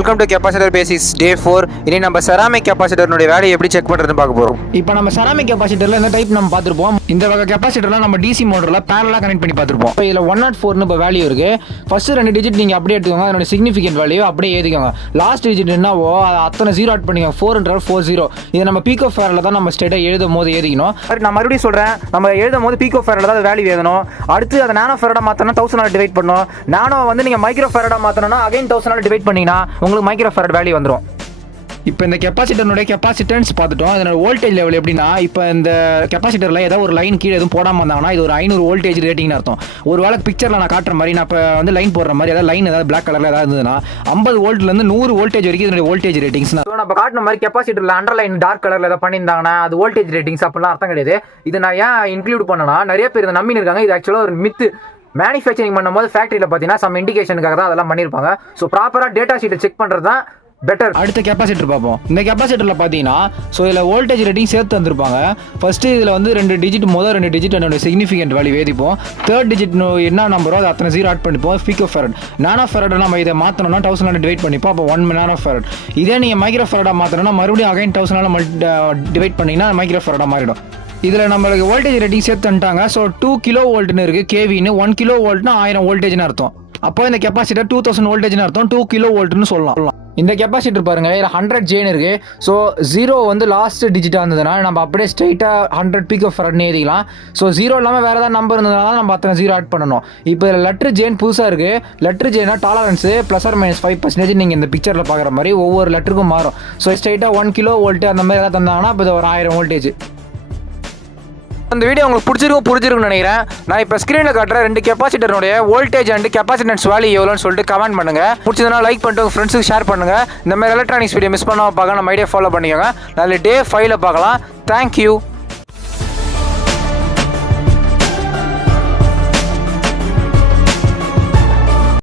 Welcome to capacitor basics டே 4. இனி நம்ம ceramic கெப்பாசிட்டர்னுடைய வேலையை எப்படி செக் பண்ணுறதுன்னு பார்க்க போகிறோம். இப்போ நம்ம செராமிக் கெப்பாசிட்டரில் இந்த டைப் நம்ம பார்த்துருப்போம். இந்த வகை கெப்பாசிட்டர்லாம் நம்ம டிசி மோட்டரில் பேரலாக கனெக்ட் பண்ணி பார்த்துருப்போம். இப்போ இதில் 104 இப்போ வேல்யூ இருக்குது. ஃபஸ்ட்டு 2 டிஜிட் நீங்கள் அப்படியே எடுத்துக்கோங்க, அதோட சிக்னிஃபிகன்ட் வேல்யூ அப்படியே ஏற்றிக்கோங்க. லாஸ்ட் டிஜிட் என்னவோ அத்தனை ஜீரோ ஆட் பண்ணிக்கோங்க. 440 இதை நம்ம பீக்கோ ஃபேரில் தான் நம்ம ஸ்டேட்டாக எழுதும் போது ஏற்றிக்கணும். நான் மறுபடியும் சொல்கிறேன், நம்ம எழுதும் போது பீக்கோ ஃபேரில் தான் வேல்யூ எழுதணும். அடுத்து அதை நானோ ஃபேரடாக மாற்றணும், 1000 டிவைட் பண்ணணும். நானோ வந்து நீங்கள் மைக்ரோ ஃபேரடாக மாற்றணும்னா அகைன் 1000 டிவைட் பண்ணிங்கன்னா உங்களுக்கு மைக்ரோ ஃபேரட் வேல்யூ வந்துடும். இப்போ இந்த கெப்பாசிட்டர்னுடைய கெப்பாசிட்டன்ஸ் பார்த்துட்டோம். அதனோட வோல்டேஜ் லெவல் எப்படின்னா, இப்போ இந்த கெப்பாசிட்டரில் ஏதாவது ஒரு லைன் கீழே எதுவும் போடாமல் இருந்தாங்கன்னா இது ஒரு 500 வோல்டேஜ் ரேட்டிங்னு அர்த்தம். ஒரு வேளை பிக்சரில் நான் காட்டுற மாதிரி நான் இப்போ வந்து லைன் போடுற மாதிரி ஏதாவது லைன் ஏதாவது பிளாக் கலரில் ஏதாவது இருந்ததுன்னா 50 வோல்ட்லேருந்து 100 வோல்டேஜ் வரைக்கும் இதனுடைய வோல்டேஜ் ரேட்டிங்ஸ். நம்ம காட்டின மாதிரி கெப்பாசிட்டரில் அண்டர்லைன் டார்க் கலரில் ஏதாவது பண்ணியிருந்தாங்கன்னா அது வோல்டேஜ் ரேட்டிங்ஸ் அப்படிலாம் அர்த்தம் கிடையாது. இது நான் ஏன் இன்க்ளூட் பண்ணனா, நிறைய பேர் இதை நம்பின்னு இருக்காங்க. இது ஆக்சுவலாக ஒரு மித்து. மேனுஃபேக்சரிங் பண்ணும்போது ஃபேக்ட்ரியில் பார்த்தீங்கன்னா சம் இண்டிகேஷனுக்காக தான் அதெல்லாம் பண்ணியிருப்பாங்க. ஸோ ப்ராப்பராக டேட்டா ஷீட்டை செக் பண்ணுறது தான் பெட்டர். அடுத்த கெப்பாசிட்டர் பார்ப்போம். இந்த கெப்பாசிட்டரில் பார்த்தீங்கன்னா இதில் வோல்டேஜ் ரேட்டிங் சேர்த்து வந்திருப்பாங்க. ஃபஸ்ட்டு இதில் வந்து 2 டிஜிட் என்னோட சிக்னிஃபிகன்ட் வேல்யூ ஏற்றிப்போம். 3rd டிஜிட் என்ன நம்பரோ அது அத்தனை ஜீரோ ஆட் பண்ணிப்போம். பீக்கோ ஃபேரட் நானோ ஃபேரட் நம்ம இதை மாற்றணும்னா 1000 டிவைட் பண்ணிப்போம். அப்போ 1 நானோ ஃபேரட். இதே நீங்கள் மைக்ரோ ஃபேரடாக மாற்றணும்னா மறுபடியும் அகைன் 1000 டிவைட் பண்ணிங்கன்னா மைக்ரோ ஃபேரடாக மாறிடும். இதில் நம்மளுக்கு வோல்டேஜ் ரேட்டிங் சேர்த்து வந்துட்டாங்க. ஸோ 2 கிலோ வோல்ட்னு இருக்குது, கேவின்னு. 1 கிலோ வோல்ட்னா 1000 வோல்டேஜ்னு அர்த்தம். அப்போ இந்த கெப்பாசிட்டர் 2000 வோல்டேஜ்னு அர்த்தம். 2 கிலோ வோல்ட்னு சொல்லலாம். இந்த கெப்பாசிட்டர் பாருங்க, இதில் 100 ஜேன் இருக்கு. ஸோ 0 வந்து லாஸ்ட் டிஜிட்டாக இருந்ததுன்னா நம்ம அப்படியே ஸ்ட்ரைட்டாக 100 பீக்கோ ஃபேரட்னு ஏறிக்கலாம். ஸோ 0 இல்லாமல் வேறு ஏதாவது நம்பர் இருந்ததுனால நம்ம அத்தனை 0 ஆட் பண்ணணும். இப்போ இதில் லெட்டர் ஜேன் புதுசாக இருக்குது. லெட்டர் ஜேனா டாலரன்ஸு +−5% நீங்கள் இந்த பிக்சரில் பார்க்குற மாதிரி ஒவ்வொரு லெட்டருக்கும் மாறும். ஸோ ஸ்ட்ரைட்டாக 1 கிலோ வோல்ட்டு அந்த மாதிரி ஏதாவது தந்தாங்கன்னா இப்போ இது ஒரு 1000 வோல்டேஜ். இந்த வீடியோ உங்களுக்கு புரிஞ்சிருக்கும்னு நினைக்கிறேன். நான் இப்போ ஸ்க்ரீனில் காட்டுற 2 கெப்பாசிட்டருடைய வோல்டேஜ் அண்ட் கெப்பாசிட்டன்ஸ் வேல்யூ எவ்வளோன்னு சொல்லிட்டு கமெண்ட் பண்ணுங்க. பிடிச்சதுனா லைக் பண்ணிட்டு உங்கள் ஃப்ரெண்ட்ஸுக்கு ஷேர் பண்ணுங்க. இந்த மாதிரி எலக்ட்ரானிக்ஸ் வீடியோ மிஸ் பண்ணாமல் பார்க்க நம்ம ஐடியா ஃபாலோ பண்ணிக்கோங்க. நல்ல டே 5ல் பார்க்கலாம். தேங்க்யூ.